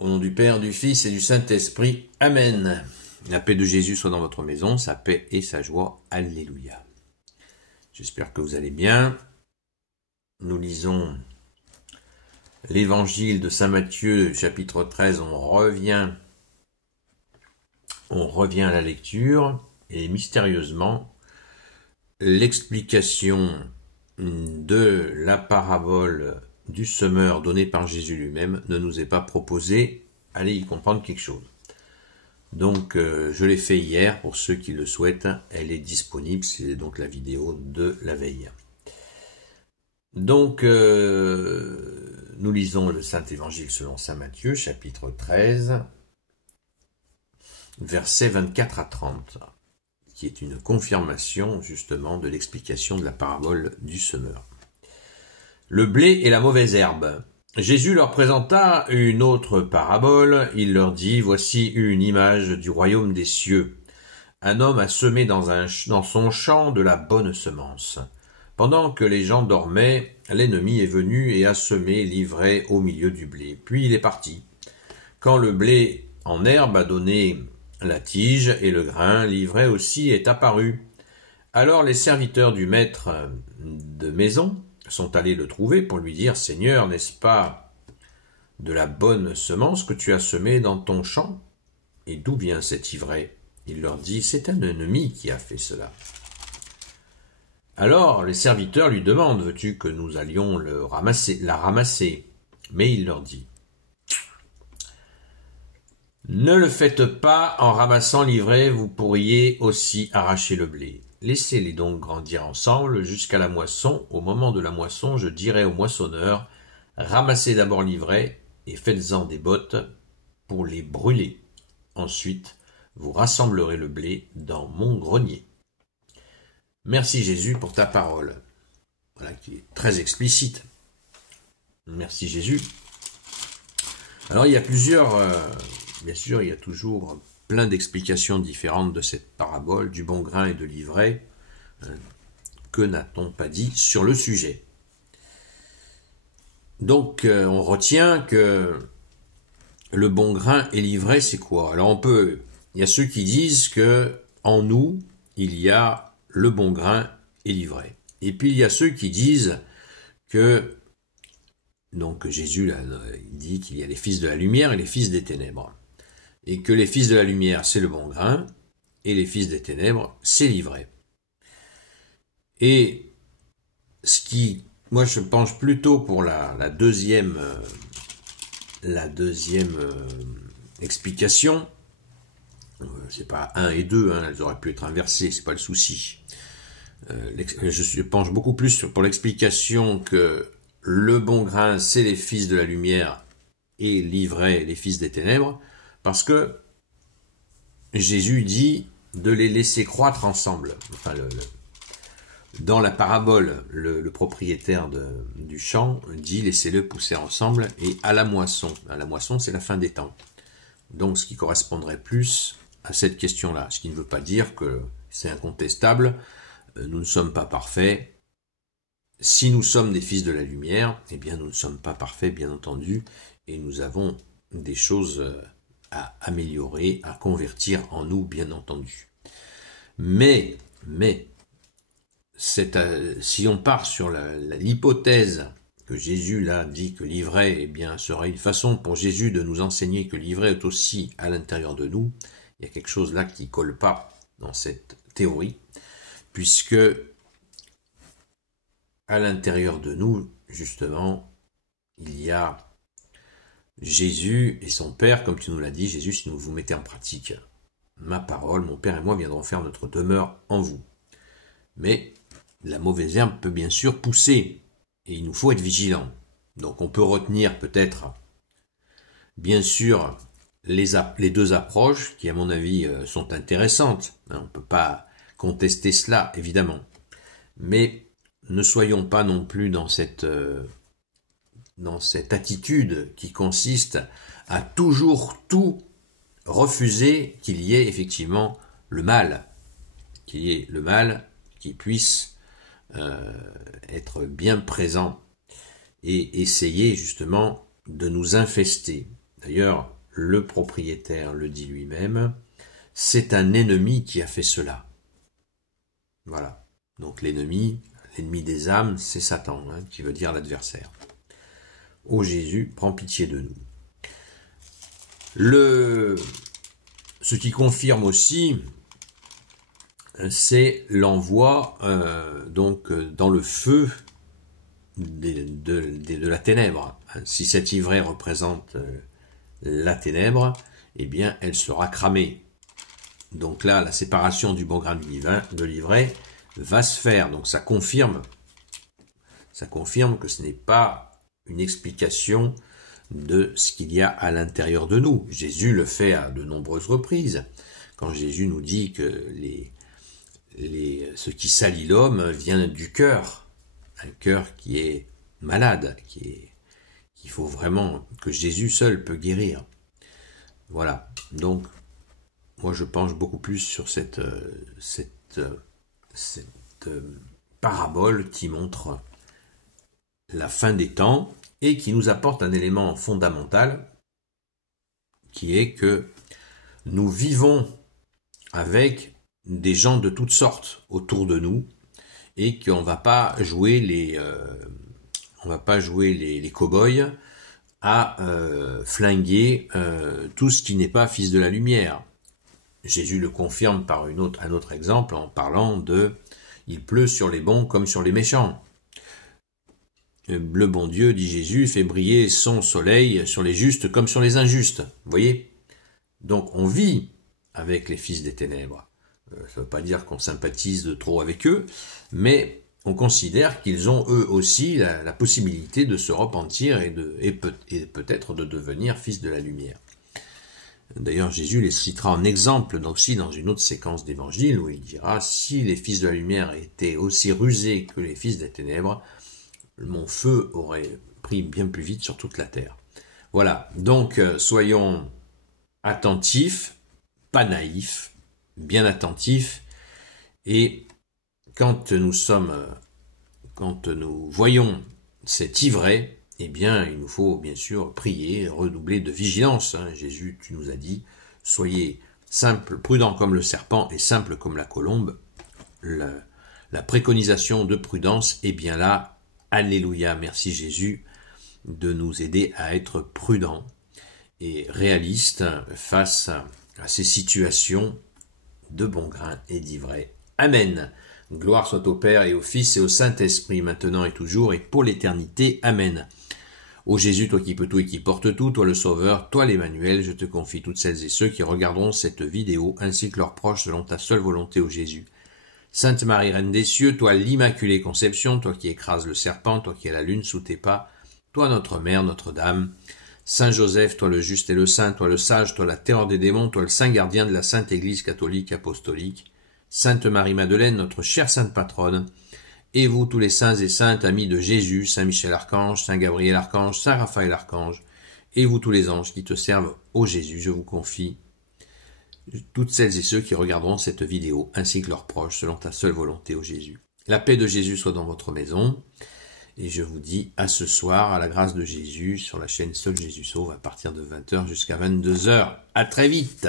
Au nom du Père, du Fils et du Saint-Esprit. Amen. La paix de Jésus soit dans votre maison, sa paix et sa joie. Alléluia. J'espère que vous allez bien. Nous lisons l'évangile de Saint Matthieu, chapitre 13. On revient à la lecture et mystérieusement, l'explication de la parabole du semeur donné par Jésus lui-même ne nous est pas proposée. Allez y comprendre quelque chose. Donc je l'ai fait hier pour ceux qui le souhaitent. Elle est disponible, c'est donc la vidéo de la veille. Donc nous lisons le Saint-Évangile selon Saint Matthieu, chapitre 13, versets 24 à 30, qui est une confirmation justement de l'explication de la parabole du semeur. Le blé et la mauvaise herbe. Jésus leur présenta une autre parabole. Il leur dit, voici une image du royaume des cieux. Un homme a semé dans son champ de la bonne semence. Pendant que les gens dormaient, l'ennemi est venu et a semé l'ivraie au milieu du blé. Puis il est parti. Quand le blé en herbe a donné la tige et le grain, l'ivraie aussi est apparue. Alors les serviteurs du maître de maison sont allés le trouver pour lui dire « Seigneur, n'est-ce pas de la bonne semence que tu as semée dans ton champ? Et d'où vient cette ivraie ?» Il leur dit « C'est un ennemi qui a fait cela. » Alors les serviteurs lui demandent « Veux-tu que nous allions la ramasser ?» Mais il leur dit « Ne le faites pas, en ramassant l'ivraie, vous pourriez aussi arracher le blé. » Laissez-les donc grandir ensemble jusqu'à la moisson. Au moment de la moisson, je dirai aux moissonneurs, ramassez d'abord l'ivraie et faites-en des bottes pour les brûler. Ensuite, vous rassemblerez le blé dans mon grenier. Merci Jésus pour ta parole. Voilà, qui est très explicite. Merci Jésus. Alors il y a bien sûr, il y a toujours plein d'explications différentes de cette parabole, du bon grain et de l'ivraie. Que n'a-t-on pas dit sur le sujet? Donc, on retient que le bon grain et l'ivraie, c'est quoi? Alors, il y a ceux qui disent que en nous, il y a le bon grain et l'ivraie. Et puis, il y a ceux qui disent que, donc Jésus, là, il dit qu'il y a les fils de la lumière et les fils des ténèbres. Et que les fils de la lumière, c'est le bon grain, et les fils des ténèbres, c'est l'ivraie. Et moi je penche plutôt pour la deuxième explication. C'est pas 1 et 2, elles auraient pu être inversées, c'est pas le souci. Je penche beaucoup plus pour l'explication que le bon grain, c'est les fils de la lumière, et l'ivraie, les fils des ténèbres, parce que Jésus dit de les laisser croître ensemble. Enfin, dans la parabole, le propriétaire du champ dit laissez-le pousser ensemble et à la moisson. À la moisson, c'est la fin des temps. Donc, ce qui correspondrait plus à cette question-là. Ce qui ne veut pas dire que c'est incontestable. Nous ne sommes pas parfaits. Si nous sommes des fils de la lumière, eh bien, nous ne sommes pas parfaits, bien entendu, et nous avons des choses à améliorer, à convertir en nous, bien entendu. Mais, si on part sur l'hypothèse que Jésus là dit que l'ivraie, eh bien, sera une façon pour Jésus de nous enseigner que l'ivraie est aussi à l'intérieur de nous, il y a quelque chose là qui colle pas dans cette théorie, puisque à l'intérieur de nous, justement, il y a Jésus et son Père, comme tu nous l'as dit, Jésus, si vous mettez en pratique ma parole, mon Père et moi viendrons faire notre demeure en vous. Mais la mauvaise herbe peut bien sûr pousser, et il nous faut être vigilant. Donc on peut retenir peut-être, bien sûr, les deux approches, qui à mon avis sont intéressantes. On ne peut pas contester cela, évidemment. Mais ne soyons pas non plus dans cette attitude qui consiste à toujours tout refuser qu'il y ait effectivement le mal, qu'il y ait le mal qui puisse être bien présent et essayer justement de nous infester. D'ailleurs, le propriétaire le dit lui-même, c'est un ennemi qui a fait cela. Voilà. Donc l'ennemi des âmes, c'est Satan, hein, qui veut dire l'adversaire. Ô Jésus, prends pitié de nous. Ce qui confirme aussi, c'est l'envoi donc dans le feu de la ténèbre. Si cette ivraie représente la ténèbre, eh bien elle sera cramée. Donc là, la séparation du bon grain de l'ivraie va se faire. Donc ça confirme que ce n'est pas une explication de ce qu'il y a à l'intérieur de nous. Jésus le fait à de nombreuses reprises. Quand Jésus nous dit que ce qui salit l'homme vient du cœur, un cœur qui est malade, qu'il faut vraiment que Jésus seul peut guérir. Voilà. Donc, moi je penche beaucoup plus sur cette parabole qui montre la fin des temps et qui nous apporte un élément fondamental qui est que nous vivons avec des gens de toutes sortes autour de nous et qu'on va pas jouer les cow-boys à flinguer tout ce qui n'est pas fils de la lumière. Jésus le confirme par un autre exemple en parlant de « il pleut sur les bons comme sur les méchants ». Le bon Dieu, dit Jésus, fait briller son soleil sur les justes comme sur les injustes. Vous voyez? Donc on vit avec les fils des ténèbres. Ça ne veut pas dire qu'on sympathise de trop avec eux, mais on considère qu'ils ont eux aussi la possibilité de se repentir et peut-être de devenir fils de la lumière. D'ailleurs, Jésus les citera en exemple aussi dans une autre séquence d'évangile où il dira « Si les fils de la lumière étaient aussi rusés que les fils des ténèbres, mon feu aurait pris bien plus vite sur toute la terre. » Voilà, donc soyons attentifs, pas naïfs, bien attentifs, et quand nous voyons cette ivraie, eh bien, il nous faut bien sûr prier, redoubler de vigilance. Jésus, tu nous as dit, soyez simples, prudents comme le serpent et simples comme la colombe. La préconisation de prudence est bien là. Alléluia, merci Jésus de nous aider à être prudents et réalistes face à ces situations de bon grain et d'ivraie. Amen. Gloire soit au Père et au Fils et au Saint-Esprit, maintenant et toujours et pour l'éternité. Amen. Ô Jésus, toi qui peux tout et qui portes tout, toi le Sauveur, toi l'Emmanuel, je te confie toutes celles et ceux qui regarderont cette vidéo, ainsi que leurs proches, selon ta seule volonté, ô Jésus. Sainte Marie, Reine des cieux, toi l'Immaculée Conception, toi qui écrases le serpent, toi qui as la lune sous tes pas, toi notre Mère, Notre-Dame. Saint Joseph, toi le juste et le saint, toi le sage, toi la terreur des démons, toi le saint gardien de la Sainte Église catholique apostolique. Sainte Marie-Madeleine, notre chère sainte patronne, et vous tous les saints et saintes amis de Jésus, Saint Michel Archange, Saint Gabriel Archange, Saint Raphaël Archange, et vous tous les anges qui te servent, ô Jésus, je vous confie toutes celles et ceux qui regarderont cette vidéo, ainsi que leurs proches, selon ta seule volonté, ô Jésus. La paix de Jésus soit dans votre maison, et je vous dis à ce soir, à la grâce de Jésus, sur la chaîne Seul Jésus Sauve, à partir de 20h jusqu'à 22h. À très vite!